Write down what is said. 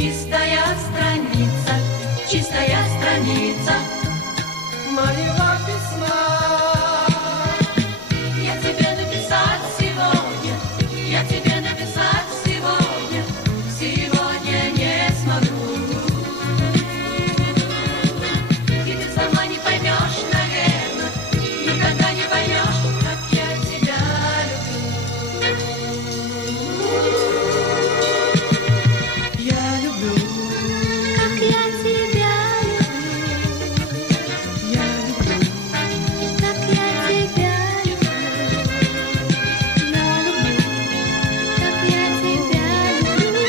чистая страница, чистая страница моего письма. Я тебе написать сегодня, я тебе написать сегодня, сегодня не смогу. И ты сама не поймешь, наверное, никогда не поймешь, как я тебя люблю. Я люблю, как я тебя люблю. Я люблю, как я тебя люблю. Я люблю, как я тебя люблю.